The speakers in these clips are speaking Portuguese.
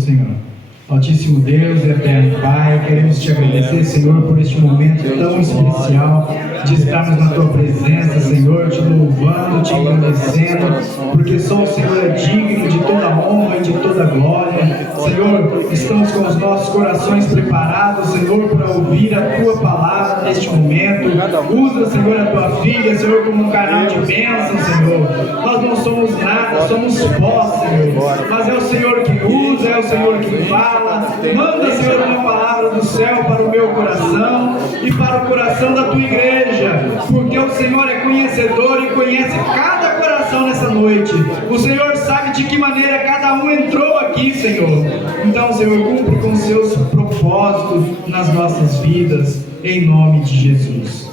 Senhor. Altíssimo Deus e eterno Pai, queremos te agradecer, Senhor, por este momento tão especial de estarmos na Tua presença, Senhor, te louvando, te agradecendo, porque só o Senhor é digno de toda honra e de toda glória. Senhor, estamos com os nossos corações preparados, Senhor, para ouvir a Tua palavra neste momento. Usa, Senhor, a Tua filha, Senhor, como um canal de bênção, Senhor. Nós não somos nada, somos pó, Senhor, mas é o Senhor que usa, é o Senhor que fala. Manda, Senhor, uma palavra do céu para o meu coração e para o coração da Tua igreja, porque o Senhor é conhecedor e conhece cada coração nessa noite. O Senhor sabe de que maneira cada um entrou aqui, Senhor. Então, Senhor, cumpre com os seus propósitos nas nossas vidas, em nome de Jesus.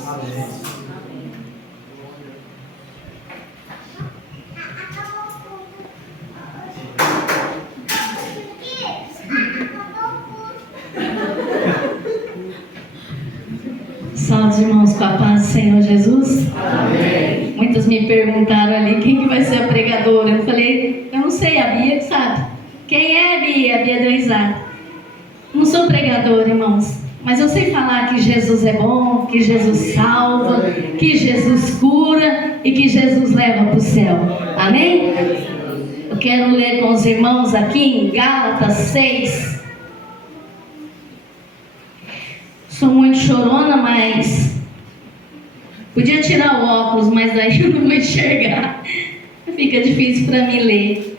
Salve, irmãos, com a paz do Senhor Jesus. Amém. Muitos me perguntaram ali quem que vai ser a pregadora. Eu falei, eu não sei, a Bia que sabe. Quem é a Bia? A Bia deu risada. Não sou pregadora, irmãos, mas eu sei falar que Jesus é bom, que Jesus salva, que Jesus cura e que Jesus leva para o céu. Amém? Eu quero ler com os irmãos aqui em Gálatas 6. Sou muito chorona, mas podia tirar o óculos, mas daí eu não vou enxergar. Fica difícil para mim ler.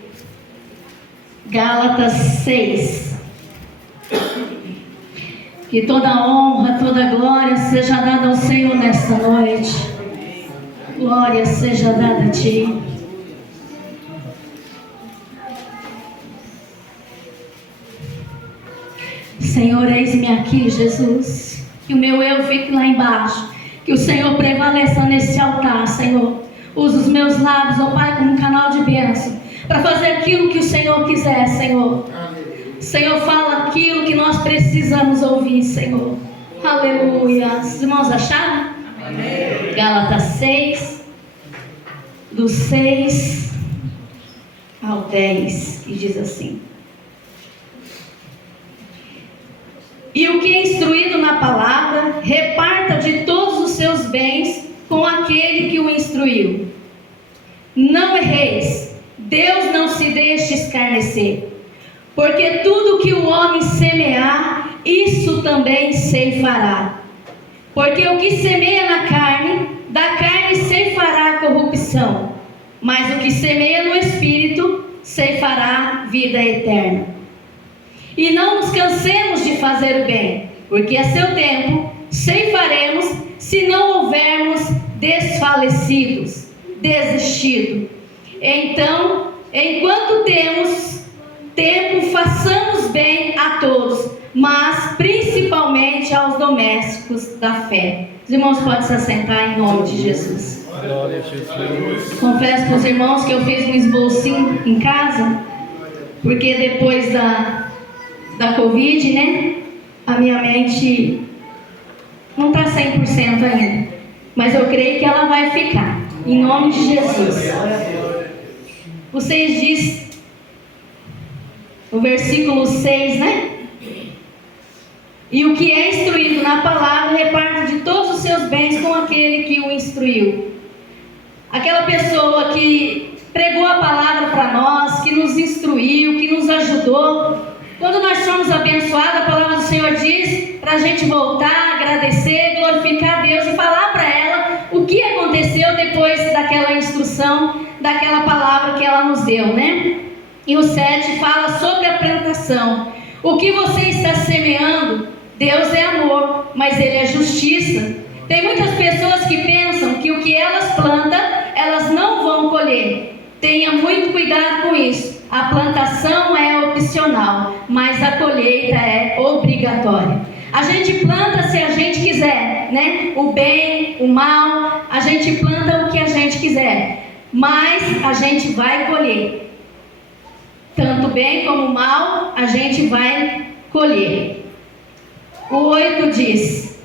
Gálatas 6. Que toda honra, toda glória seja dada ao Senhor nesta noite. Glória seja dada a Ti. Senhor, eis-me aqui, Jesus. Que o meu eu fique lá embaixo. Que o Senhor prevaleça nesse altar, Senhor. Usa os meus lábios, ó Pai, como um canal de bênção, para fazer aquilo que o Senhor quiser, Senhor. Senhor, fala aquilo que nós precisamos ouvir, Senhor. Aleluia. Os irmãos acharam? Amém. Gálatas 6, do 6 ao 10, que diz assim: E o que é instruído na palavra, reparta de todos os seus bens com aquele que o instruiu. Não erreis, Deus não se deixe escarnecer, porque tudo que o homem semear, isso também ceifará. Porque o que semeia na carne, da carne ceifará a corrupção, mas o que semeia no Espírito, ceifará vida eterna. E não nos cansemos de fazer o bem, porque a seu tempo ceifaremos, se não houvermos desfalecido. Então, enquanto temos tempo, façamos bem a todos, mas principalmente aos domésticos da fé. Os irmãos podem se assentar em nome de Jesus. Glória a Jesus. Confesso para os irmãos que eu fiz um esbocinho em casa, porque depois da Covid, né? A minha mente não está 100% ainda, mas eu creio que ela vai ficar, em nome de Jesus. Vocês dizem, o versículo 6, né? E o que é instruído na palavra, reparta de todos os seus bens com aquele que o instruiu. Aquela pessoa que pregou a palavra para nós, que nos instruiu, que nos ajudou. Quando nós somos abençoados, a palavra do Senhor diz para a gente voltar, agradecer, glorificar a Deus e falar para ela o que aconteceu depois daquela instrução, daquela palavra que ela nos deu, né? E o 7 fala sobre a plantação. O que você está semeando, Deus é amor, mas Ele é justiça. Tem muitas pessoas que pensam que o que elas plantam, elas não vão colher. Tenha muito cuidado com isso. A plantação é opcional, mas a colheita é obrigatória. A gente planta se a gente quiser, né? O bem, o mal, a gente planta o que a gente quiser, mas a gente vai colher. Tanto bem como mal, a gente vai colher. O 8 diz: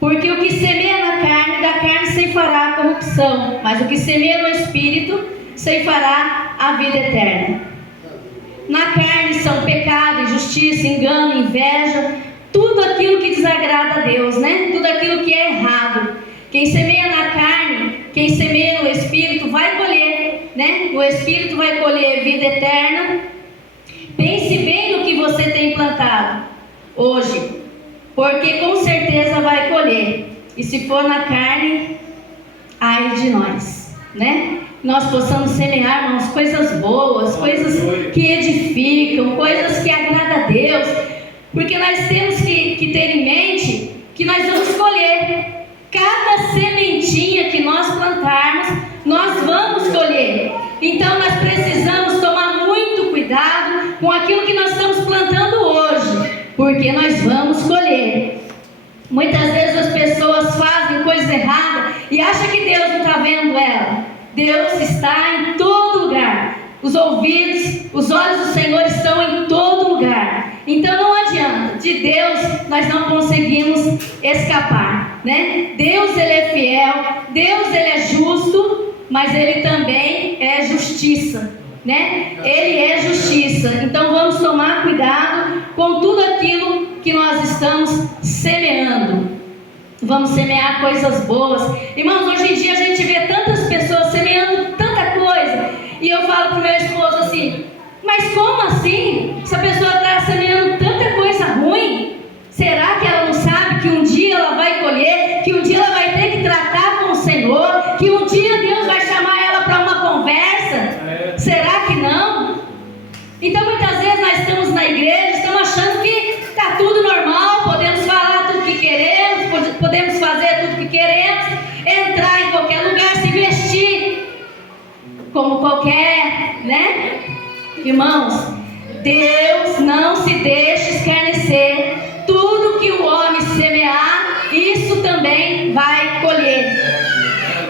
porque o que semeia na carne, da carne ceifará a corrupção, mas o que semeia no Espírito ceifará a vida eterna. Na injustiça, engano, inveja, tudo aquilo que desagrada a Deus, né? Tudo aquilo que é errado. Quem semeia na carne, quem semeia no Espírito vai colher, né? O Espírito vai colher vida eterna. Pense bem no que você tem plantado hoje, porque com certeza vai colher. E se for na carne, ai de nós, né? Nós possamos semear, irmãos, coisas boas, coisas que edificam, coisas que agradam a Deus, porque nós temos que ter em mente que nós vamos colher. Cada sementinha que nós plantarmos, nós vamos colher. Então nós precisamos tomar muito cuidado com aquilo que nós estamos plantando hoje, porque nós vamos colher. Muitas vezes as pessoas fazem coisas erradas e acham que Deus não está vendo ela. Deus está em todo lugar. Os ouvidos, os olhos do Senhor estão em todo lugar. Então não adianta, de Deus nós não conseguimos escapar, né? Deus, Ele é fiel, Deus, Ele é justo, mas Ele também é justiça, né? Ele é justiça. Então vamos tomar cuidado com tudo aquilo que nós estamos semeando. Vamos semear coisas boas. Irmãos, hoje em dia a gente vê tantas pessoas semeando tanta coisa. E eu falo para o meu esposo assim, mas como assim? Essa pessoa está semeando tanta coisa ruim. Será que ela não sabe que um dia ela vai colher? Que um dia ela vai ter que tratar com o Senhor? Que um dia Deus vai chamar ela para uma conversa? Será que não? Então muitas vezes nós estamos na igreja, estamos achando que está tudo normal, podemos falar tudo que queremos, podemos fazer tudo que queremos, entrar em qualquer lugar, se vestir como qualquer, né? Irmãos, Deus não se deixa escarnecer. Tudo que o homem semear, isso também vai colher.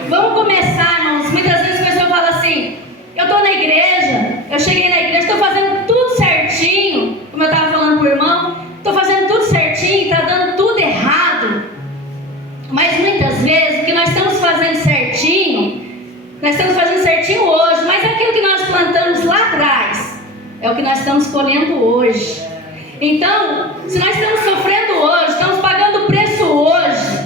Vamos começar, irmãos. Muitas vezes a pessoa fala assim, eu estou na igreja, eu cheguei na igreja, estou fazendo tudo certinho, como eu estava falando para o irmão, estou fazendo tudo certinho, está dando tudo errado. Mas muitas vezes o que nós estamos fazendo certinho, nós estamos fazendo certinho hoje, mas aquilo que nós plantamos lá atrás é o que nós estamos colhendo hoje. Então, se nós estamos sofrendo hoje, estamos pagando o preço hoje,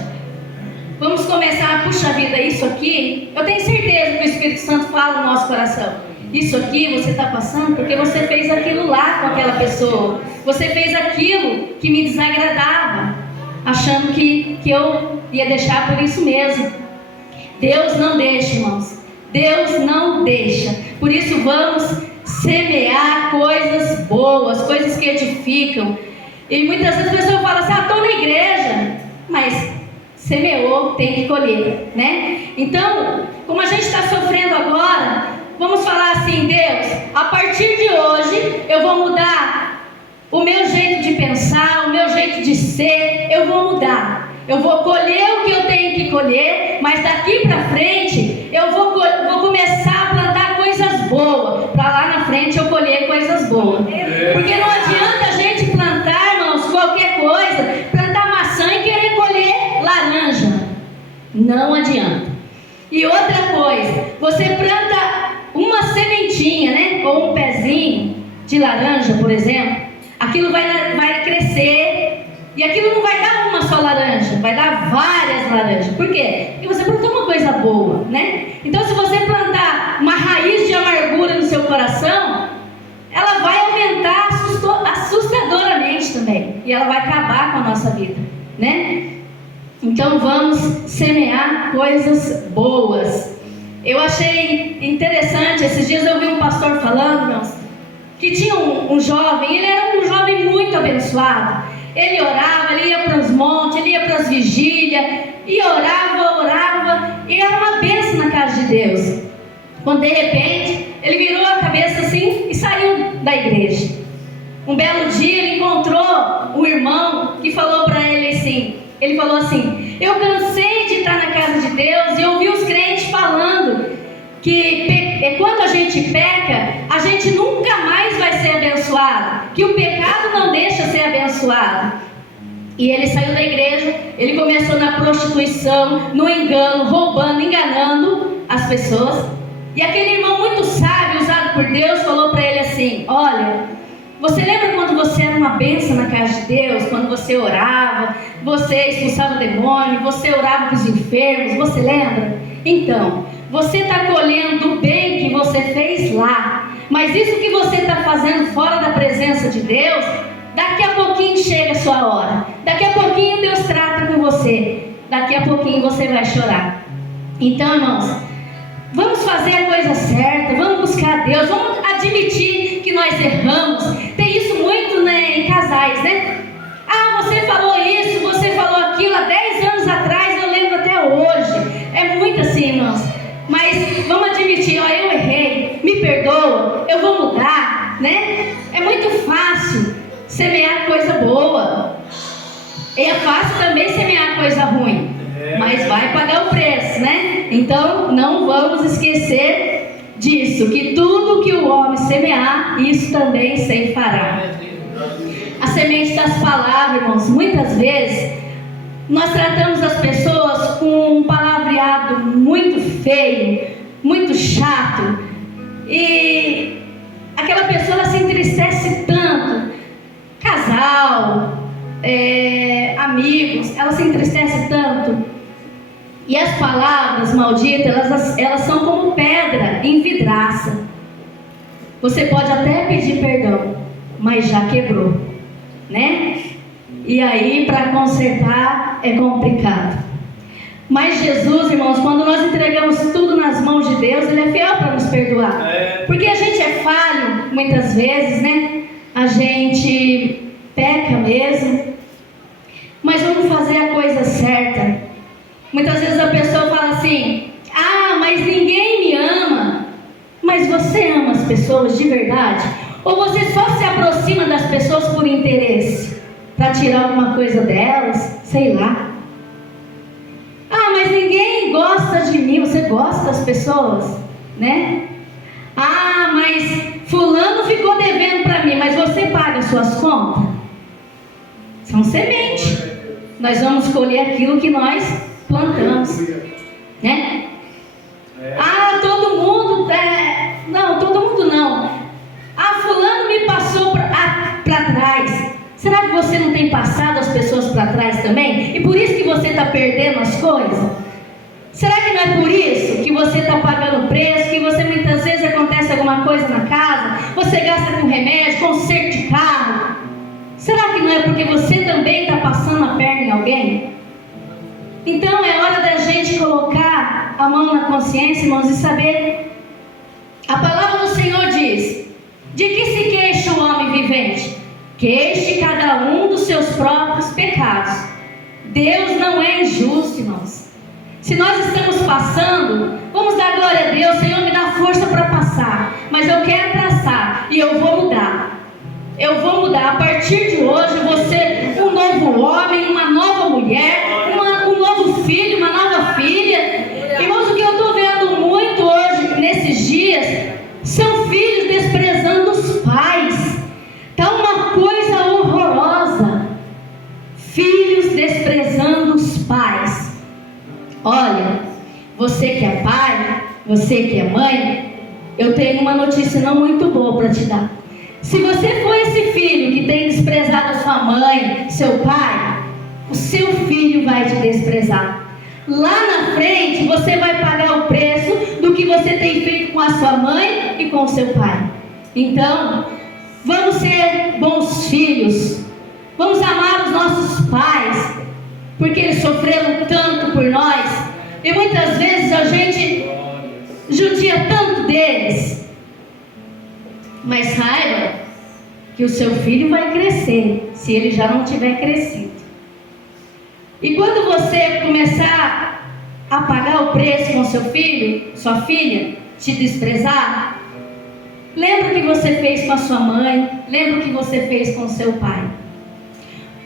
vamos começar, puxa vida, isso aqui, eu tenho certeza que o Espírito Santo fala no nosso coração. Isso aqui você está passando porque você fez aquilo lá com aquela pessoa. Você fez aquilo que me desagradava, achando que eu ia deixar por isso mesmo. Deus não deixa, irmãos. Deus não deixa. Por isso vamos semear coisas boas, coisas que edificam. E muitas vezes a pessoa fala assim, estou na igreja, mas semeou, tem que colher, né? Então, como a gente está sofrendo agora, vamos falar assim, Deus, a partir de hoje eu vou mudar o meu jeito de pensar, o meu jeito de ser, eu vou mudar. Eu vou colher o que eu tenho que colher, mas daqui para frente eu vou começar a plantar coisas boas, para lá na frente eu colher coisas boas. Porque não adianta a gente plantar, irmãos, qualquer coisa, plantar maçã e querer colher laranja. Não adianta. E outra coisa, você planta uma sementinha, né, ou um pezinho de laranja, por exemplo, aquilo vai crescer. E aquilo não vai dar uma só laranja, vai dar várias laranjas. Por quê? Porque você plantou uma coisa boa, né? Então, se você plantar uma raiz de amargura no seu coração, ela vai aumentar assustadoramente também. E ela vai acabar com a nossa vida, né? Então, vamos semear coisas boas. Eu achei interessante, esses dias eu vi um pastor falando, irmãos, que tinha um jovem, ele era um jovem muito abençoado. Ele orava, ele ia para os montes, ele ia para as vigílias, e orava, e era uma bênção na casa de Deus. Quando de repente, ele virou a cabeça assim e saiu da igreja. Um belo dia ele encontrou um irmão que falou para ele assim, ele falou assim, eu cansei de estar na casa de Deus e ouvi os crentes falando que quando a gente peca, a gente nunca mais vai ser abençoado, que o pecado não deixa ser abençoado. E ele saiu da igreja, ele começou na prostituição, no engano, roubando, enganando as pessoas. E aquele irmão muito sábio, usado por Deus, falou para ele assim, olha, Você lembra quando você era uma bênção na casa de Deus? Quando você orava, você expulsava o demônio, você orava para os enfermos, você lembra? Então, você está colhendo o bem que você fez lá, mas isso que você está fazendo fora da presença de Deus, daqui a pouquinho chega a sua hora, daqui a pouquinho Deus trata com você, daqui a pouquinho você vai chorar. Então, irmãos, vamos fazer a coisa certa, vamos buscar Deus, vamos admitir que nós erramos. Tem isso muito, né, em casais, né? Ah, você falou isso, você falou aquilo há 10 anos atrás, eu lembro até hoje. É muito assim, irmãos. Mas vamos admitir, ó, eu errei, me perdoa, eu vou mudar, né? É muito fácil semear coisa boa. É fácil também semear coisa ruim, mas vai pagar o preço, né? Então não vamos esquecer disso, que tudo que o homem semear, isso também ceifará. A semente das palavras, irmãos, muitas vezes nós tratamos as pessoas com um palavreado muito feio, muito chato, e aquela pessoa ela se entristece tanto. Casal, amigos, ela se entristece tanto. E as palavras malditas, elas são como pedra em vidraça. Você pode até pedir perdão, mas já quebrou, né? E aí para consertar é complicado. Mas Jesus, irmãos, quando nós entregamos tudo nas mãos de Deus, Ele é fiel para nos perdoar. Porque a gente é falho muitas vezes, né? A gente peca mesmo. Mas vamos fazer a coisa certa. Muitas vezes a pessoa fala assim: ah, mas ninguém me ama. Mas você ama as pessoas de verdade? Ou você só se aproxima das pessoas por interesse? Para tirar alguma coisa delas? Sei lá. Ah, mas ninguém gosta de mim. Você gosta das pessoas, né? Ah, mas fulano ficou devendo para mim. Mas você paga suas contas? São sementes. Nós vamos colher aquilo que nós plantamos, né? Ah, todo mundo não, todo mundo não. Ah, fulano me passou para trás. Será que você não tem passado as pessoas para trás também? E por isso que você está perdendo as coisas? Será que não é por isso que você está pagando o preço? Que você muitas vezes acontece alguma coisa na casa, você gasta com remédio, conserto de carro? Será que não é porque você também está passando a perna em alguém? Então é hora da gente colocar a mão na consciência, irmãos, e saber. A palavra do Senhor diz: de que se queixa o homem vivente? Queixe cada um dos seus próprios pecados. Deus não é injusto, irmãos. Se nós estamos passando, vamos dar glória a Deus. Senhor, me dá força para passar. Mas eu quero passar e eu vou mudar. Eu vou mudar. A partir de hoje eu vou ser um novo homem, uma nova mulher, um novo filho, uma nova filha. Irmãos, o que eu estou vendo muito hoje, nesses dias, são filhos desprezando os pais. Está uma coisa horrorosa. Filhos desprezando os pais. Olha, você que é pai, você que é mãe, eu tenho uma notícia não muito boa para te dar. Se você for esse filho que tem desprezado a sua mãe, seu pai, o seu filho vai te desprezar. Lá na frente você vai pagar o preço do que você tem feito com a sua mãe e com o seu pai. Então, vamos ser bons filhos. Vamos amar os nossos pais, porque eles sofreram tanto por nós. E muitas vezes a gente judia tanto deles. Mas saiba que o seu filho vai crescer, se ele já não tiver crescido. E quando você começar a pagar o preço com seu filho, sua filha, te desprezar, lembra o que você fez com a sua mãe, lembra o que você fez com o seu pai.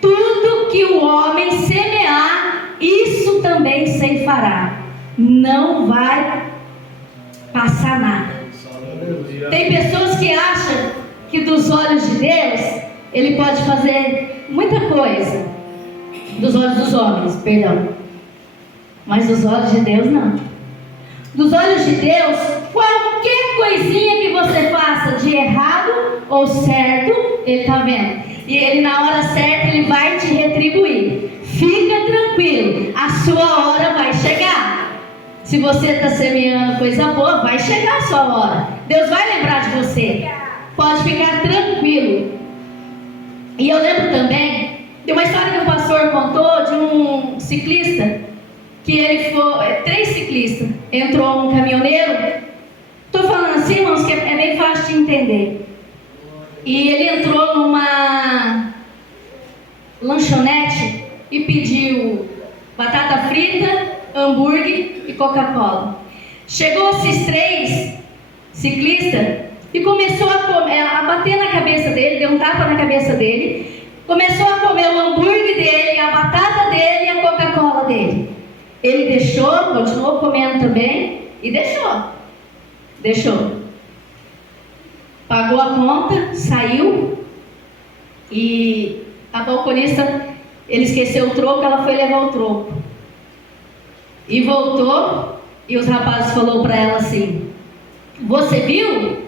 Tudo que o homem semear, isso também ceifará. Não vai passar nada. Tem pessoas que acham que dos olhos de Deus, Ele pode fazer muita coisa. Dos olhos dos homens, perdão. Mas dos olhos de Deus, não. Dos olhos de Deus, qualquer coisinha que você faça de errado ou certo, ele está vendo. E ele, na hora certa, ele vai te retribuir. Fica tranquilo, a sua hora vai chegar. Se você está semeando coisa boa, vai chegar a sua hora. Deus vai lembrar de você. Pode ficar tranquilo. E eu lembro também de uma história que o pastor contou de um ciclista, que ele foi, 3 ciclistas, entrou um caminhoneiro. Estou falando assim, irmãos, que é bem fácil de entender. E ele entrou numa lanchonete e pediu batata frita, hambúrguer e Coca-Cola. Chegou esses 3 ciclistas e começou a bater na cabeça dele, deu um tapa na cabeça dele, começou a comer o hambúrguer dele, a batata dele e a Coca-Cola dele. Ele deixou, continuou comendo também e deixou. Pagou a conta, saiu e a balconista, ele esqueceu o troco, ela foi levar o troco. E voltou e os rapazes falaram para ela assim: você viu?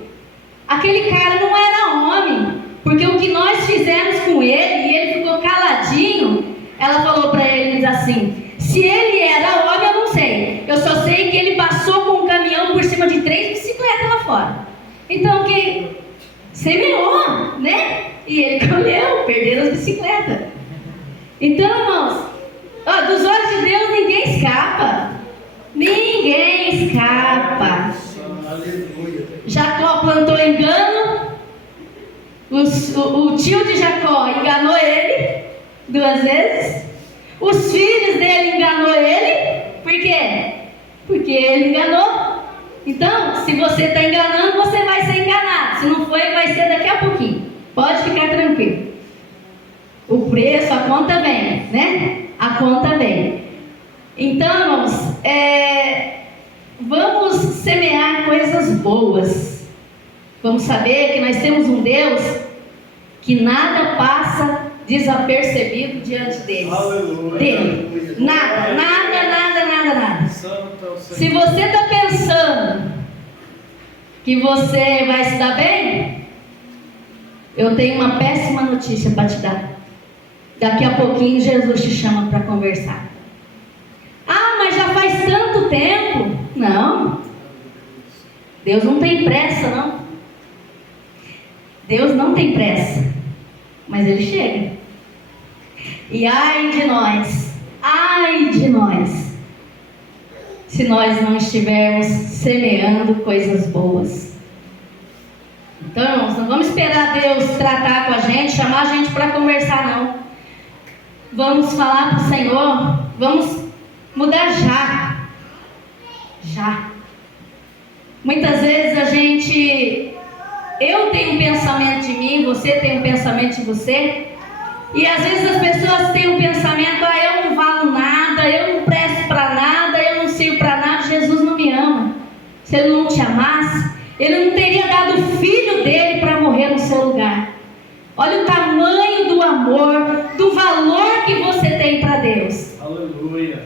Aquele cara não era homem, porque o que nós fizemos com ele, e ele ficou caladinho. Ela falou para eles assim: se ele era homem, eu não sei. Eu só sei que ele passou com um caminhão por cima de 3 bicicletas lá fora. Então que semeou, né? E ele colheu, perderam as bicicletas. Então, irmãos, dos olhos de Deus ninguém escapa. Ninguém escapa. Jacó plantou engano. O tio de Jacó enganou ele 2 vezes. Os filhos dele enganou ele. Por quê? Porque ele enganou. Então, se você está enganando, você vai ser enganado. Se não foi, vai ser daqui a pouquinho. Pode ficar tranquilo. O preço, a conta vem, né? A conta vem. Então, irmãos, vamos semear coisas boas. Vamos saber que nós temos um Deus que nada passa desapercebido diante deles. Dele. Nada. Se você está pensando que você vai se dar bem, eu tenho uma péssima notícia para te dar. Daqui a pouquinho Jesus te chama para conversar. Ah, mas já faz tanto tempo. Não. Deus não tem pressa, não. Deus não tem pressa. Mas Ele chega. E ai de nós, se nós não estivermos semeando coisas boas. Então, irmãos, não vamos esperar Deus tratar com a gente, chamar a gente para conversar, não. Vamos falar para o Senhor, vamos mudar já. Muitas vezes eu tenho um pensamento de mim, você tem um pensamento de você, e às vezes as pessoas têm um pensamento: eu não valo nada, eu não presto para nada, eu não sirvo para nada. Jesus não me ama. Se Ele não te amasse, Ele não teria dado o Filho dele para morrer no seu lugar. Olha o tamanho do amor, do valor que você tem para Deus. Aleluia.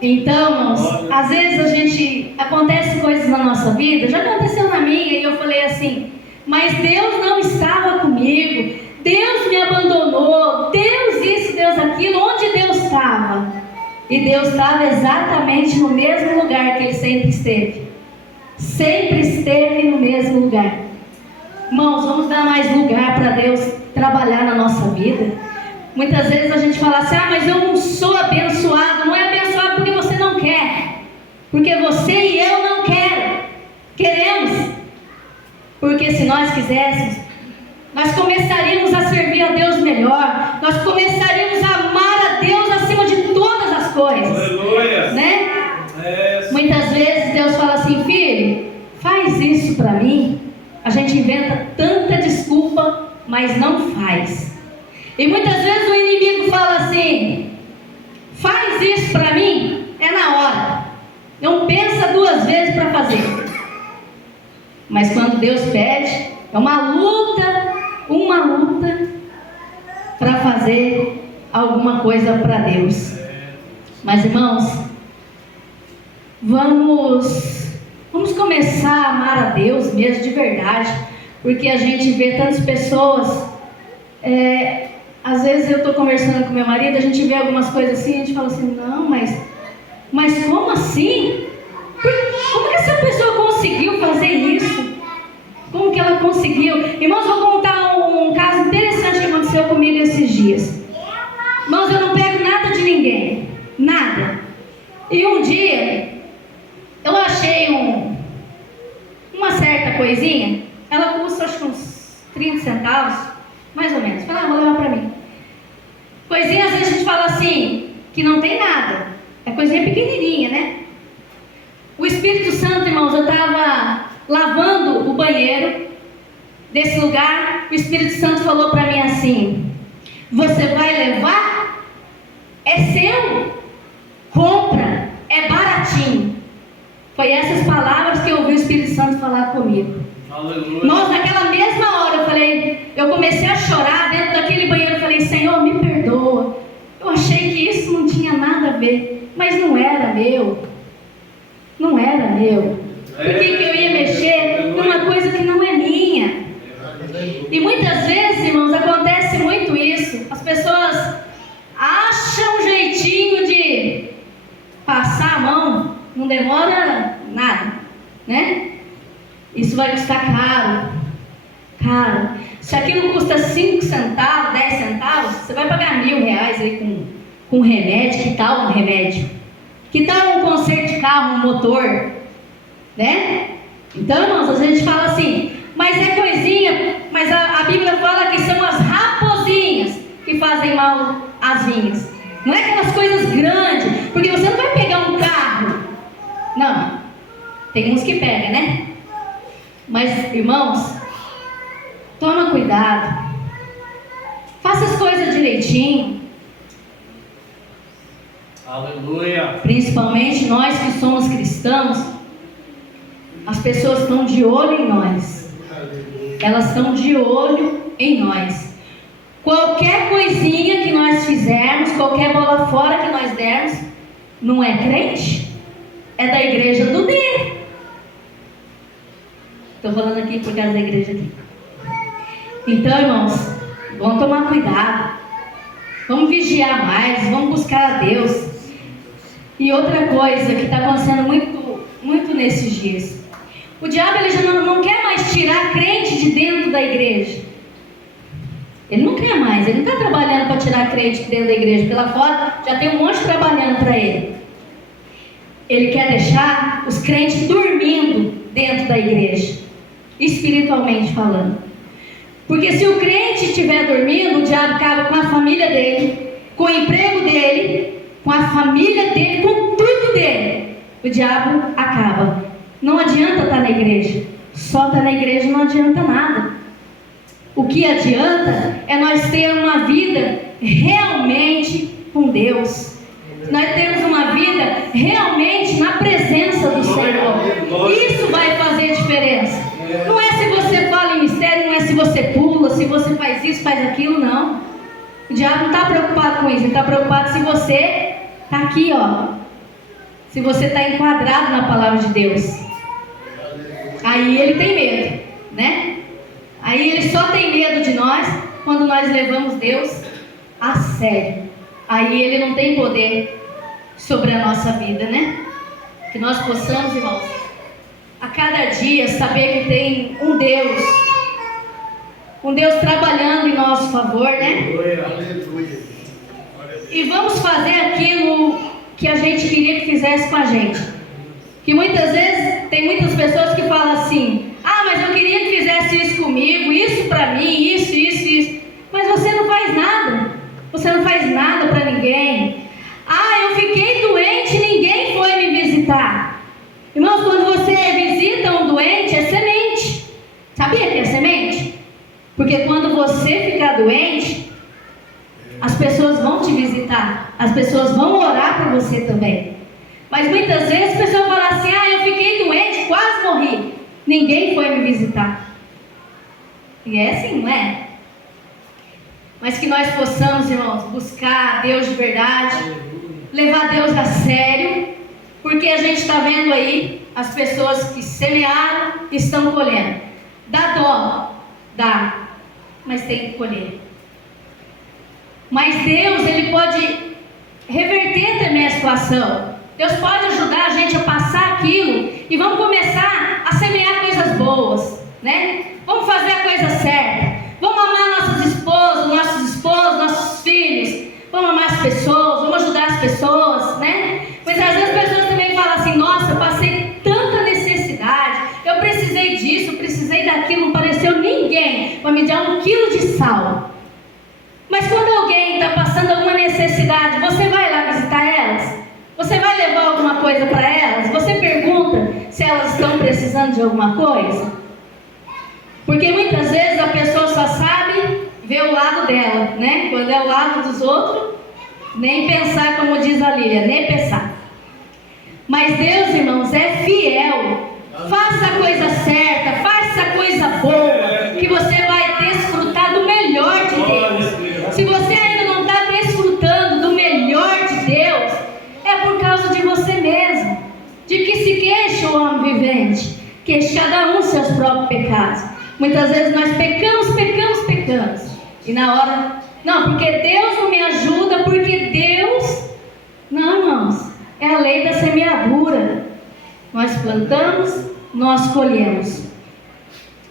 Então, irmãos, às vezes acontece coisas na nossa vida, já aconteceu na minha, e eu falei assim: mas Deus não estava comigo, Deus me abandonou, Deus isso, Deus aquilo. Onde Deus estava? E Deus estava exatamente no mesmo lugar que Ele sempre esteve. Sempre esteve no mesmo lugar. Irmãos, vamos dar mais lugar para Deus trabalhar na nossa vida. Muitas vezes a gente fala assim: mas eu não sou abençoado. Não é abençoado porque você não quer, porque você e eu não queremos. Porque se nós quiséssemos, nós começaríamos a servir a Deus melhor, nós começaríamos a amar a Deus acima de todas as coisas. Aleluia. Né? Muitas vezes Deus fala assim: filho, faz isso para mim. A gente inventa tanta desculpa, mas não faz. E muitas vezes o inimigo fala assim: faz isso para mim, é na hora. Não pensa 2 vezes para fazer. Mas quando Deus pede, é uma luta para fazer alguma coisa para Deus. Mas, irmãos, vamos começar a amar a Deus mesmo de verdade. porque a gente vê tantas pessoas, às vezes eu estou conversando com meu marido, a gente vê algumas coisas assim, a gente fala assim, não, mas como assim? Como que essa pessoa conseguiu fazer isso? Como que ela conseguiu? Irmãos, vou contar um caso interessante que aconteceu comigo esses dias. Irmãos, eu não pego nada de ninguém, nada. E um dia, eu achei uma certa coisinha, ela custa acho que uns 30 centavos, mais ou menos. Falei, vou levar pra mim. Coisinha, às vezes a gente fala assim, que não tem nada. É coisinha pequenininha, né? O Espírito Santo, irmãos, eu estava lavando o banheiro desse lugar, o Espírito Santo falou para mim assim, você vai levar? É seu, compra, é baratinho. Foi essas palavras que eu ouvi o Espírito Santo falar comigo. Aleluia. Nós, naquela mesma hora, eu comecei a chorar dentro daquele banheiro, eu falei, Senhor, me perdoa, eu achei que isso não tinha nada a ver, mas não era meu. Não era meu. Por que eu ia mexer numa coisa que não é minha? E muitas vezes, irmãos, acontece muito isso. As pessoas acham um jeitinho de passar a mão, não demora nada, né? Isso vai custar caro. Caro. Se aquilo custa 5 centavos, 10 centavos, você vai pagar R$1.000 aí com remédio. Que tal um remédio? Que tal um conserto de carro, um motor? Né? Então, irmãos, às vezes a gente fala assim, mas é coisinha, mas a Bíblia fala que são as raposinhas que fazem mal às vinhas. Não é aquelas coisas grandes, porque você não vai pegar um carro. Não. Tem uns que pegam, né? Mas, irmãos, toma cuidado. Faça as coisas direitinho. Aleluia. Principalmente nós que somos cristãos, as pessoas estão de olho em nós. Elas estão de olho em nós. Qualquer coisinha que nós fizermos, qualquer bola fora que nós dermos, não é crente, é da igreja do D. Estou falando aqui por causa da igreja D. Então, irmãos, vamos tomar cuidado. Vamos vigiar mais, vamos buscar a Deus. E outra coisa que está acontecendo muito nesses dias. O diabo ele já não quer mais tirar crente de dentro da igreja. Ele não quer mais, ele não está trabalhando para tirar crente de dentro da igreja. Porque lá fora já tem um monte trabalhando para ele. Ele quer deixar os crentes dormindo dentro da igreja, espiritualmente falando. Porque se o crente estiver dormindo, o diabo acaba com a família dele, com o emprego dele, com a família dele, com tudo dele. O diabo acaba. Não adianta estar na igreja. Só estar na igreja não adianta nada. O que adianta é nós termos uma vida realmente com Deus. Nós temos uma vida realmente na presença do Senhor. Isso vai fazer diferença. Não é se você fala em mistério, não é se você pula, se você faz isso, faz aquilo, não. O diabo não está preocupado com isso. Ele está preocupado se você está aqui, ó. Se você está enquadrado na palavra de Deus. Aí ele tem medo, né? Aí ele só tem medo de nós quando nós levamos Deus a sério. Aí ele não tem poder sobre a nossa vida, né? Que nós possamos, irmãos, a cada dia saber que tem um Deus trabalhando em nosso favor, né? E vamos fazer aquilo que a gente queria que fizesse com a gente. Que muitas vezes tem muitas pessoas que falam assim: ah, mas eu queria que fizesse isso comigo, isso pra mim, isso. Mas você não faz nada. Você não faz nada pra ninguém. Ah, eu fiquei doente, ninguém foi me visitar. Irmãos, quando você visita um doente, é semente. Sabia que é semente? Porque quando você ficar doente, as pessoas vão te visitar. As pessoas vão orar por você também. Mas muitas vezes a pessoa fala assim: ah, eu fiquei doente, quase morri, ninguém foi me visitar. E é assim, não é? Mas que nós possamos, irmãos, buscar Deus de verdade, levar Deus a sério, porque a gente está vendo aí as pessoas que semearam estão colhendo. Dá dó Dá, mas tem que colher. Mas Deus, Ele pode reverter também a situação. Deus pode ajudar a gente a passar aquilo e vamos começar a semear coisas boas, né? Vamos fazer a coisa certa. Vamos amar nossos esposos, nossos filhos. Vamos amar as pessoas, vamos ajudar as pessoas, né? Mas às vezes as pessoas também falam assim: nossa, eu passei tanta necessidade, eu precisei disso, precisei daquilo, não apareceu ninguém para me dar 1 quilo de sal. Mas quando alguém está passando alguma necessidade, você vai lá visitar elas? Você vai levar alguma coisa para elas? Você pergunta se elas estão precisando de alguma coisa? Porque muitas vezes a pessoa só sabe ver o lado dela, né? Quando é o lado dos outros, nem pensar, como diz a Lília, nem pensar. Mas Deus, irmãos, é fiel. Faça a coisa certa, faça a coisa boa, que você vai desfrutar do melhor de Deus. Se você ainda não está desfrutando do melhor de Deus, é por causa de você mesmo. De que se queixa o homem vivente, queixa cada um seus próprios pecados. Muitas vezes nós pecamos. E na hora, não, porque Deus não me ajuda, porque Deus... Não, irmãos, é a lei da semeadura. Nós plantamos, nós colhemos.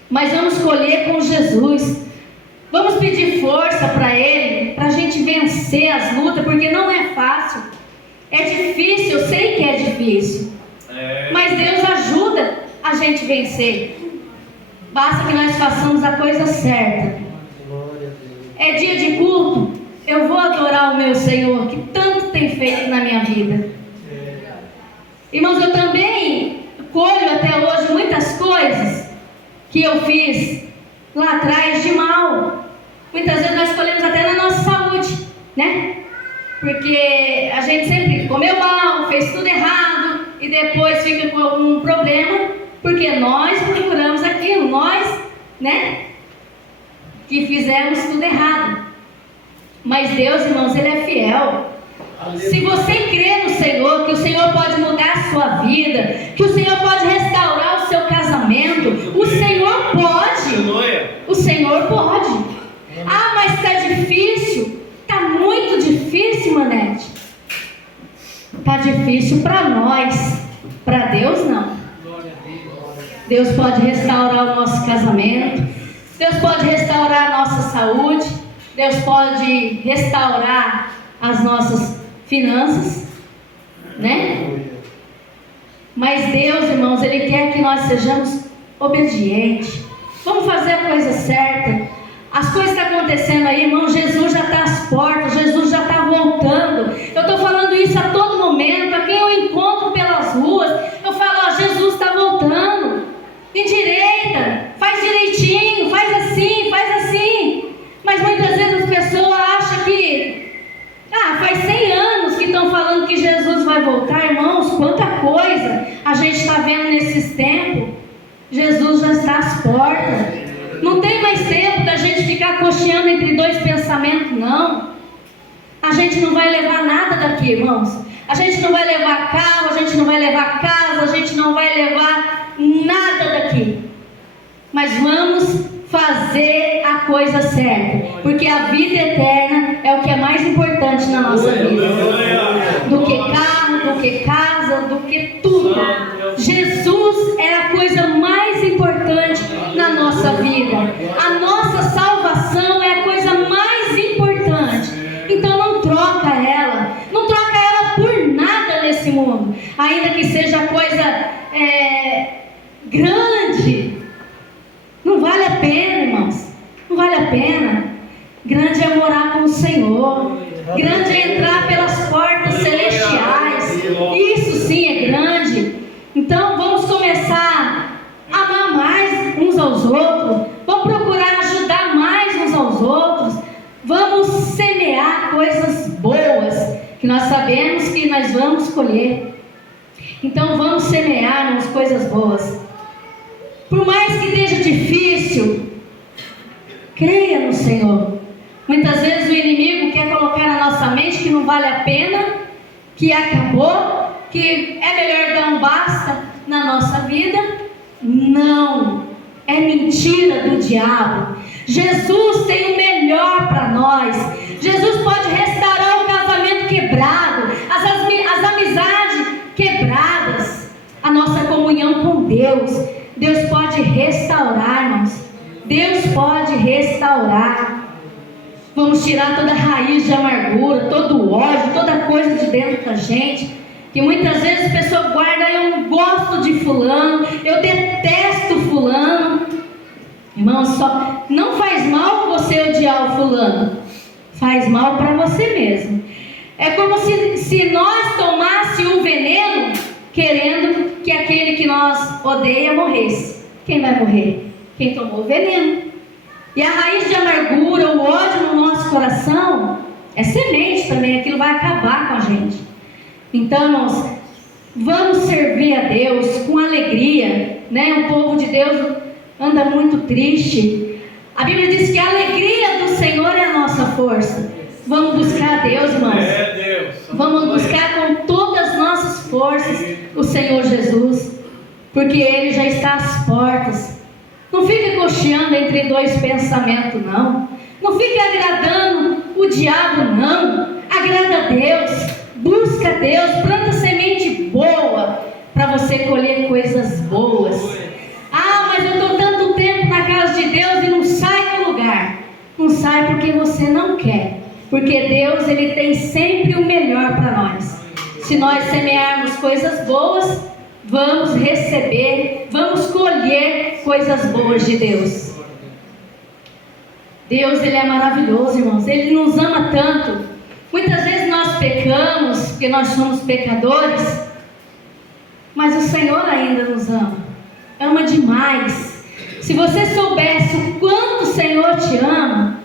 Mas vamos colher com Jesus. Vamos pedir força para Ele, para a gente vencer as lutas, porque não é fácil. É difícil, eu sei que é difícil. Mas Deus ajuda a gente vencer. Basta que nós façamos a coisa certa. É dia de culto, eu vou adorar o meu Senhor, que tanto tem feito na minha vida. Irmãos, eu também colho até hoje muitas coisas que eu fiz lá atrás de mal. Muitas vezes nós colhemos até na nossa saúde, né? Porque a gente sempre comeu mal, fez tudo errado e depois fica com algum problema, porque nós procuramos aquilo, nós, né? Que fizemos tudo errado. Mas Deus, irmãos, Ele é fiel. Se você crê no Senhor, que o Senhor pode mudar a sua vida, que o Senhor pode restaurar o seu casamento, o Senhor pode. O Senhor pode. Ah, mas está difícil. Está muito difícil, Manete. Está difícil para nós. Para Deus, não. Deus pode restaurar o nosso casamento. Deus pode restaurar a nossa saúde. Deus pode restaurar as nossas finanças, né? Mas Deus, irmãos, Ele quer que nós sejamos obedientes. Vamos fazer a coisa certa. As coisas estão acontecendo aí, irmão. Jesus já está às portas, Jesus já está voltando. Eu estou falando isso a todo momento. A quem eu encontro pelas ruas, eu falo: ó, Jesus está voltando. Endireita, faz direitinho, faz assim, faz assim. Mas muitas vezes as pessoas acham que faz 100 anos que estão falando que Jesus vai voltar. Irmãos, quanta coisa a gente está vendo nesses tempos. Jesus já está às portas. Não tem mais tempo da gente ficar cocheando entre dois pensamentos, não. A gente não vai levar nada daqui, irmãos. A gente não vai levar carro, a gente não vai levar casa, a gente não vai levar nada daqui. Mas vamos fazer a coisa certa, porque a vida eterna é o que é mais importante na nossa vida. Do que carro, do que casa, do que tudo. Jesus é a coisa mais importante na nossa vida. A nossa salvação é a coisa mais importante. Então não troca ela. Não troca ela por nada nesse mundo. Ainda que seja coisa grande. Não vale a pena, irmãos. Não vale a pena. Grande é morar com o Senhor. Grande é entrar pelas portas celestiais. Isso sim é grande. Então vamos começar a amar mais uns aos outros. Vamos procurar ajudar mais uns aos outros. Vamos semear coisas boas, que nós sabemos que nós vamos colher. Então vamos semear umas coisas boas. Por mais que esteja difícil, creia no Senhor. Muitas vezes o inimigo quer colocar na nossa mente que não vale a pena, que acabou, que é melhor dar um basta na nossa vida. Não, é mentira do diabo. Jesus tem o melhor para nós. Jesus pode restaurar o casamento quebrado, as amizades quebradas, a nossa comunhão com Deus. Deus pode restaurar, irmãos. Deus pode restaurar. Vamos tirar toda raiz de amargura, todo o ódio, toda coisa de dentro da gente, que muitas vezes a pessoa guarda: eu não gosto de fulano, eu detesto fulano. Irmão, só não faz mal você odiar o fulano, faz mal para você mesmo. É como se nós tomássemos o veneno querendo que aquele que nós odeia morresse. Quem vai morrer? Quem tomou o veneno. E a raiz de amargura, o ódio no nosso coração é semente também, aquilo vai acabar com a gente. Então, irmãos, vamos servir a Deus com alegria, né? O povo de Deus anda muito triste. A Bíblia diz que a alegria do Senhor é a nossa força. Vamos buscar a Deus, irmãos. Vamos buscar com todas as nossas forças o Senhor Jesus, porque Ele já está às portas. Não fique cocheando entre dois pensamentos, não. Não fique agradando o diabo, não. Agrada a Deus, busca a Deus, planta semente boa para você colher coisas boas. Ah, mas eu estou tanto tempo na casa de Deus e não sai do lugar. Não sai porque você não quer. Porque Deus, Ele tem sempre o melhor para nós. Se nós semearmos coisas boas, vamos receber, vamos colher coisas boas de Deus. Deus, Ele é maravilhoso, irmãos. Ele nos ama tanto. Muitas vezes nós pecamos, porque nós somos pecadores, mas o Senhor ainda nos ama. Ama demais. Se você soubesse o quanto o Senhor te ama,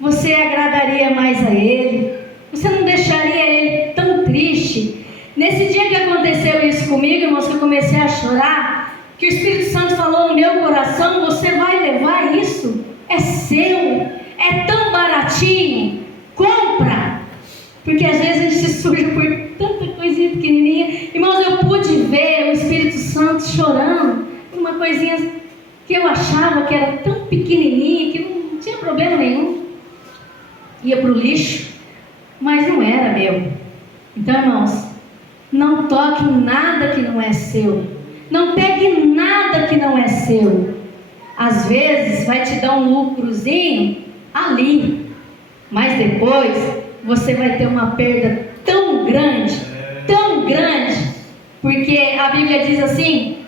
você agradaria mais a Ele. Você não deixaria Ele tão triste. Nesse dia que aconteceu isso comigo, irmãos, que eu comecei a chorar, que o Espírito Santo falou no meu coração: você vai levar isso? É seu, é tão baratinho, compra. Porque às vezes a gente se suja por tanta coisinha pequenininha. Irmãos, eu pude ver o Espírito Santo chorando por uma coisinha que eu achava que era tão pequenininha, que não tinha problema nenhum, ia para o lixo, mas não era meu. Então, irmãos, não toque em nada que não é seu. Não pegue nada que não é seu. Às vezes vai te dar um lucrozinho ali, mas depois você vai ter uma perda tão grande, porque a Bíblia diz assim: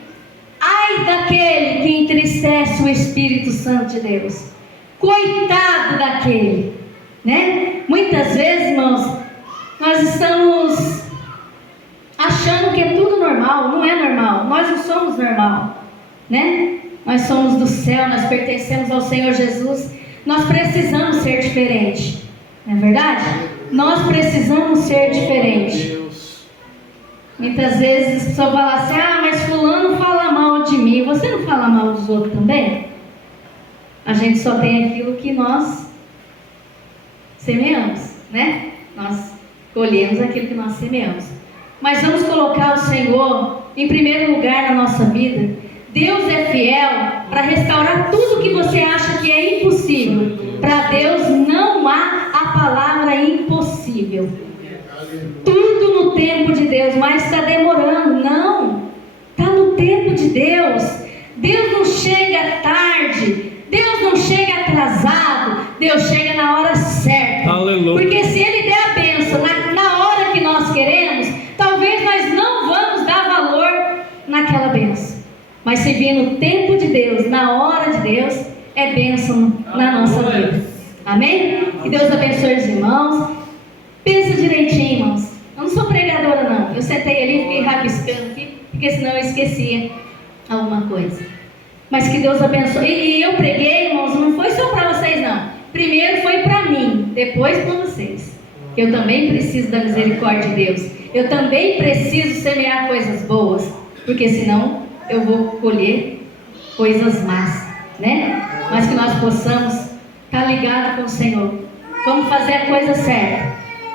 ai daquele que entristece o Espírito Santo de Deus. Coitado daquele, né? Muitas vezes, irmãos, nós estamos achando que é tudo normal. Não é normal. Nós não somos normal, né? Nós somos do céu, nós pertencemos ao Senhor Jesus. Nós precisamos ser diferente, não é verdade? Nós precisamos ser diferente. Muitas vezes as pessoas falam assim: ah, mas fulano fala mal de mim. Você não fala mal dos outros também? A gente só tem aquilo que nós semeamos, né? Nós colhemos aquilo que nós semeamos. Mas vamos colocar o Senhor em primeiro lugar na nossa vida. Deus é fiel para restaurar tudo que você acha que é impossível. Para Deus não há a palavra impossível. Tudo no tempo de Deus, mas está demorando. Não, está no tempo de Deus. Deus não chega tarde, Deus não chega atrasado, Deus chega na hora certa. Aleluia. Porque se Ele der a bênção na hora que nós queremos, talvez nós não vamos dar valor naquela bênção. Mas se vir no tempo de Deus, na hora de Deus, é bênção na nossa vida. Amém? Que Deus abençoe os irmãos. Pensa direitinho, irmãos. Eu não sou pregadora, não. Eu sentei ali e fiquei rabiscando aqui, porque senão eu esquecia alguma coisa. Mas que Deus abençoe. E eu preguei, irmãos, não foi só para vocês, não. Primeiro foi para mim, depois para vocês. Eu também preciso da misericórdia de Deus. Eu também preciso semear coisas boas, porque senão eu vou colher coisas más, né? Mas que nós possamos estar ligados com o Senhor. Vamos fazer a coisa certa.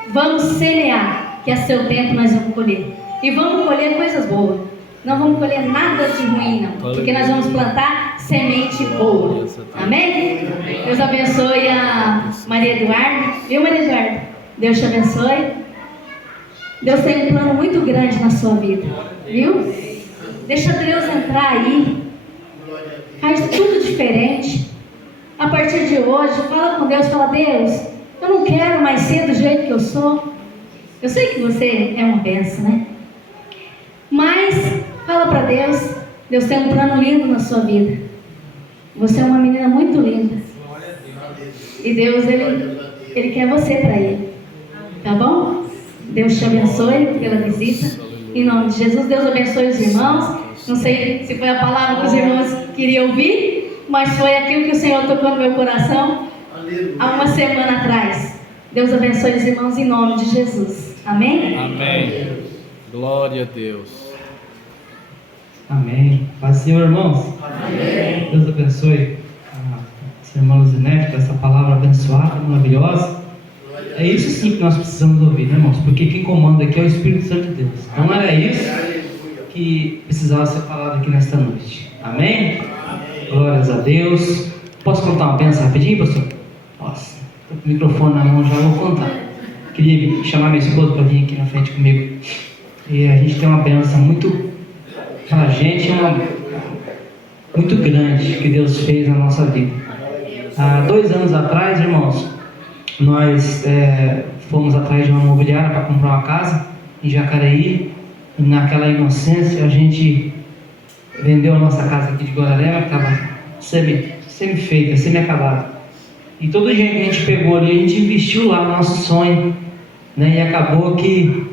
Vamos semear, que a seu tempo nós vamos colher. E vamos colher coisas boas. Não vamos colher nada de ruim, não. Porque nós vamos plantar semente boa. Amém? Deus abençoe a Maria Eduarda. Viu, Maria Eduarda? Deus te abençoe. Deus tem um plano muito grande na sua vida. Viu? Deixa Deus entrar aí. Faz tudo diferente. A partir de hoje, fala com Deus. Fala, Deus, eu não quero mais ser do jeito que eu sou. Eu sei que você é uma bênção, né? Mas, fala para Deus. Deus tem um plano lindo na sua vida. Você é uma menina muito linda. E Deus, Ele quer você para Ele. Tá bom? Deus te abençoe pela visita. Em nome de Jesus, Deus abençoe os irmãos. Não sei se foi a palavra que os irmãos queriam ouvir, mas foi aquilo que o Senhor tocou no meu coração há uma semana atrás. Deus abençoe os irmãos em nome de Jesus. Amém? Amém. Glória a Deus. Amém. Paz do Senhor, irmãos. Amém. Deus abençoe a irmã Luzinete por essa palavra abençoada, maravilhosa. É isso sim que nós precisamos ouvir, né, irmãos? Porque quem comanda aqui é o Espírito Santo de Deus. Então era isso que precisava ser falado aqui nesta noite. Amém? Glórias a Deus. Posso contar uma bênção rapidinho, pastor? Nossa, estou com o microfone na mão, já vou contar. Queria chamar minha esposa para vir aqui na frente comigo. E a gente tem uma bênção muito, para a gente, muito grande que Deus fez na nossa vida. Há 2 anos atrás, irmãos, nós fomos atrás de uma imobiliária para comprar uma casa em Jacareí. E naquela inocência a gente vendeu a nossa casa aqui de Guararema, que estava semi-feita, semi-acabada. E todo o dinheiro que a gente pegou ali, a gente investiu lá no nosso sonho, né? E acabou que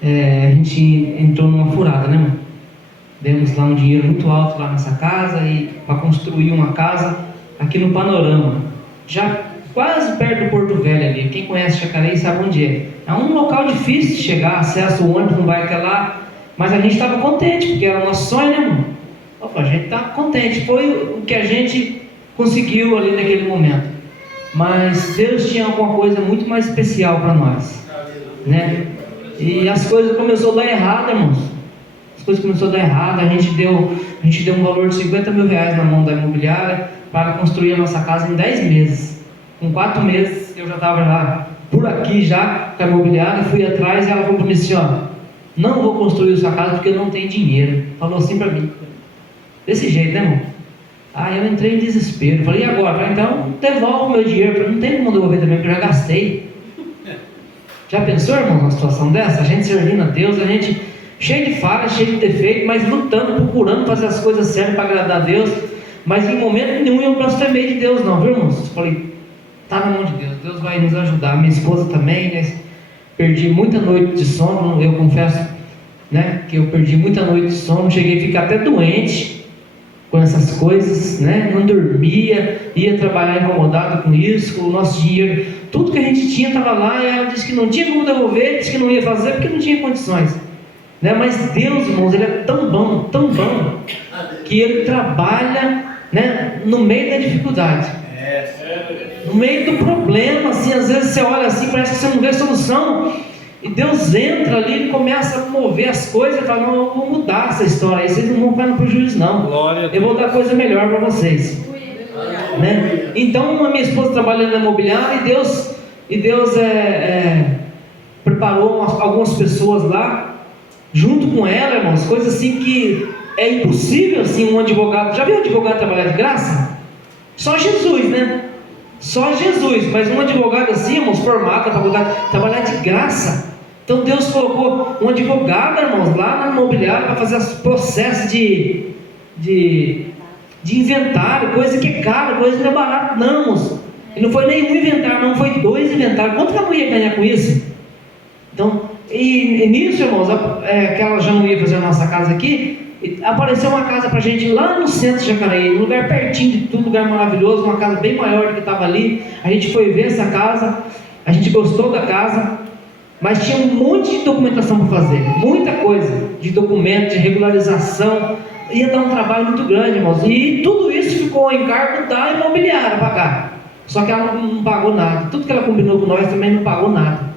a gente entrou numa furada, né, mano? Demos lá um dinheiro muito alto lá nessa casa e para construir uma casa aqui no Panorama, já quase perto do Porto Velho ali. Quem conhece Jacareí sabe onde é. É um local difícil de chegar, acesso o ônibus não vai até lá, mas a gente estava contente, porque era o nosso sonho, né, mano? Opa, a gente estava contente, foi o que a gente conseguiu ali naquele momento. Mas Deus tinha alguma coisa muito mais especial para nós, né? E as coisas começaram a dar errado, irmãos. As coisas começaram a dar errado. A gente deu um valor de 50 mil reais na mão da imobiliária para construir a nossa casa em 10 meses. Com 4 meses eu já estava lá por aqui já com a imobiliária, fui atrás e ela falou para mim assim, ó, não vou construir a sua casa porque eu não tenho dinheiro. Falou assim para mim. Desse jeito, né, irmão? Aí eu entrei em desespero. Falei, e agora? Então devolve o meu dinheiro. Eu falei, não tem como devolver também, porque eu já gastei. Já pensou, irmão, numa situação dessa? A gente servindo a Deus, a gente cheio de falhas, cheio de defeitos, mas lutando, procurando fazer as coisas certas para agradar a Deus. Mas em momento nenhum eu blasfemei de Deus, não, viu, irmãos? Eu falei, tá na mão de Deus, Deus vai nos ajudar. Minha esposa também, né? Perdi muita noite de sono, eu confesso, né? Que eu perdi muita noite de sono, cheguei a ficar até doente com essas coisas, né? Não dormia, ia trabalhar incomodado com isso, com o nosso dinheiro, tudo que a gente tinha estava lá, e ela disse que não tinha como devolver, disse que não ia fazer porque não tinha condições, né? Mas Deus, irmãos, Ele é tão bom, que Ele trabalha, né? No meio da dificuldade, no meio do problema, assim, às vezes você olha assim, parece que você não vê solução, e Deus entra ali e começa a mover as coisas e fala, não, eu vou mudar essa história aí, vocês não vão ficar no prejuízo não, eu vou dar coisa melhor para vocês, né? Então a minha esposa trabalhando na imobiliária e Deus preparou algumas pessoas lá junto com ela, irmãos, coisas assim que é impossível assim um advogado, já viu um advogado trabalhar de graça? Só Jesus, né? Só Jesus, mas um advogado assim, irmãos, formado na faculdade, trabalhar de graça. Então Deus colocou um advogado, irmãos, lá na imobiliária para fazer os processos de inventário, coisa que é caro, coisa que não é barato, não, irmãos. E não foi nenhum inventário, não, foi 2 inventários. Quanto que ela ia ganhar com isso? Então, e nisso, irmãos, que ela já não ia fazer a nossa casa aqui, apareceu uma casa pra gente lá no centro de Jacareí, um lugar pertinho de tudo, um lugar maravilhoso, uma casa bem maior do que estava ali. A gente foi ver essa casa, a gente gostou da casa, mas tinha um monte de documentação para fazer, muita coisa de documento, de regularização, ia dar um trabalho muito grande, irmãos, e tudo isso ficou em encargo da imobiliária pagar, só que ela não pagou nada, tudo que ela combinou com nós também não pagou nada.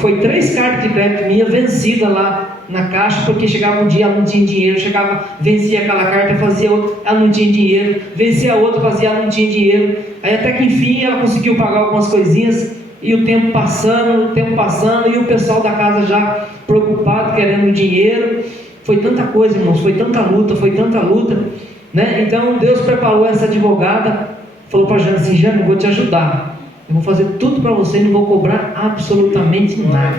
Foi 3 cartas de crédito minha vencida lá na caixa, porque chegava um dia, ela não tinha dinheiro, vencia aquela carta, fazia outra, ela não tinha dinheiro, vencia a outra, fazia, ela não tinha dinheiro, aí até que enfim ela conseguiu pagar algumas coisinhas, e o tempo passando, e o pessoal da casa já preocupado, querendo dinheiro. Foi tanta coisa, irmãos, foi tanta luta, né? Então Deus preparou essa advogada, falou para a Jana assim: Jana, eu vou te ajudar, eu vou fazer tudo para você e não vou cobrar absolutamente nada.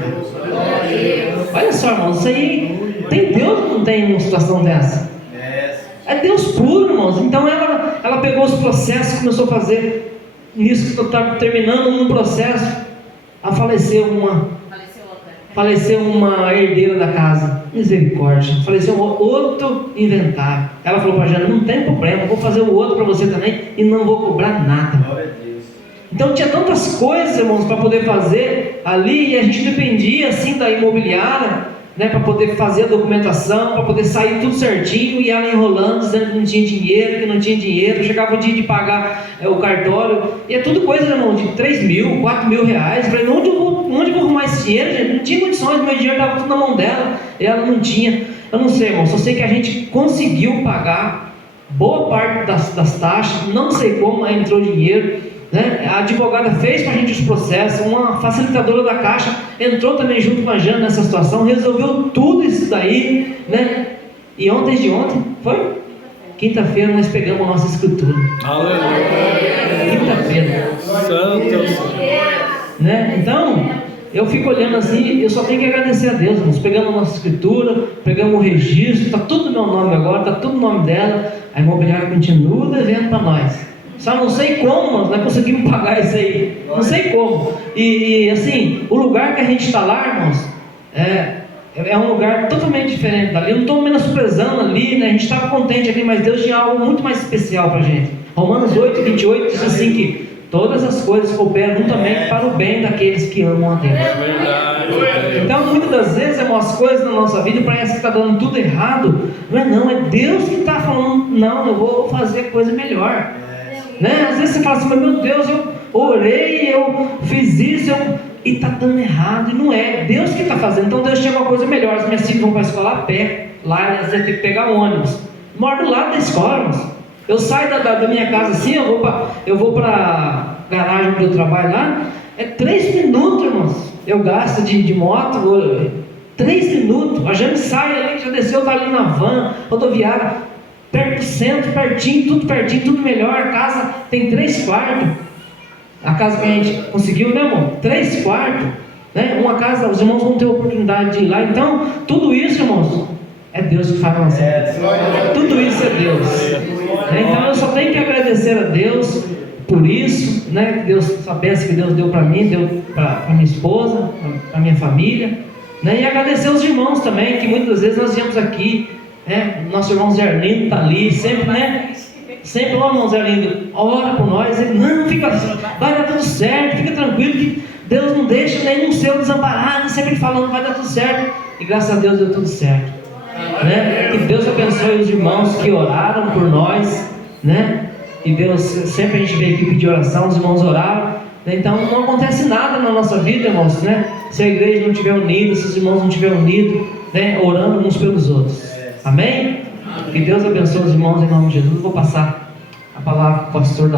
Olha só, irmãos, isso aí, tem Deus ou não tem uma situação dessa? É Deus puro, irmãos. Então ela pegou os processos, começou a fazer, nisso que eu estava terminando um processo, faleceu uma herdeira da casa, misericórdia, faleceu outro inventário. Ela falou para a Jana: não tem problema, eu vou fazer o outro para você também e não vou cobrar nada. Então tinha tantas coisas, irmãos, para poder fazer ali, e a gente dependia assim da imobiliária, né, para poder fazer a documentação, para poder sair tudo certinho, e ela enrolando, dizendo que não tinha dinheiro, chegava o dia de pagar o cartório, e é tudo coisa, irmão, de 3 mil, 4 mil reais. Falei: onde eu vou arrumar esse dinheiro, gente? Não tinha condições, meu dinheiro estava tudo na mão dela, e ela não tinha. Eu não sei, irmão, só sei que a gente conseguiu pagar boa parte das taxas, não sei como, aí entrou dinheiro, né? A advogada fez para a gente os processos, uma facilitadora da Caixa entrou também junto com a Jana nessa situação, resolveu tudo isso daí, né? E ontem foi? Quinta-feira nós pegamos a nossa escritura. Aleluia. Quinta-feira. Santo. Né? Então, eu fico olhando assim, eu só tenho que agradecer a Deus, irmãos. Pegamos a nossa escritura, pegamos o registro, está tudo no meu nome agora, está tudo no nome dela. A imobiliária continua devendo para nós. Só não sei como nós conseguimos pagar isso aí. Não sei como. E assim, o lugar que a gente está lá, irmãos, é um lugar totalmente diferente dali. Eu não estou menosprezando ali, né? A gente estava contente aqui, mas Deus tinha algo muito mais especial para a gente. Romanos 8, 28 diz assim que todas as coisas cooperam juntamente para o bem daqueles que amam a Deus. Então, muitas das vezes, irmãos, as coisas na nossa vida parece que está dando tudo errado. Não, é Deus que está falando: não, eu vou fazer coisa melhor. Né? Às vezes você fala assim: mas meu Deus, eu orei, eu fiz isso, e está dando errado. E não é Deus que está fazendo. Então Deus tinha uma coisa melhor. As minhas filhas vão para a escola a pé, lá elas têm que pegar um ônibus. Moro do lado da escola, irmãos. Eu saio da minha casa assim, eu vou para a garagem onde eu trabalho lá, é 3 minutos, irmãos. Eu gasto de moto, 3 minutos. A gente sai ali, já desceu, está ali na van, rodoviária, perto do centro, pertinho, tudo melhor. A casa tem 3 quartos. A casa que a gente conseguiu, né, irmão? 3 quartos, né? Uma casa, os irmãos vão ter a oportunidade de ir lá. Então, tudo isso, irmãos, é Deus que faz a nossa vida. Tudo isso é Deus. Então, eu só tenho que agradecer a Deus por isso, né? Deus, a bênção que Deus deu para mim, deu para minha esposa, para minha família, né? E agradecer aos irmãos também, que muitas vezes nós viemos aqui, né? Nosso irmão Zé Arlindo está ali, sempre, né? Sempre, o irmão Zé Arlindo ora por nós, ele: não, vai dar tudo certo, fica tranquilo, que Deus não deixa nenhum seu desamparado, sempre falando: vai dar tudo certo. E graças a Deus deu tudo certo, né? Que Deus abençoe os irmãos que oraram por nós, né? E Deus, sempre a gente veio aqui pedir oração, os irmãos oraram, né? Então não acontece nada na nossa vida, irmãos, né? Se a igreja não estiver unida, se os irmãos não estiverem unidos, né? Orando uns pelos outros. Amém? Que Deus abençoe os irmãos em nome de Jesus. Eu vou passar a palavra para o pastor da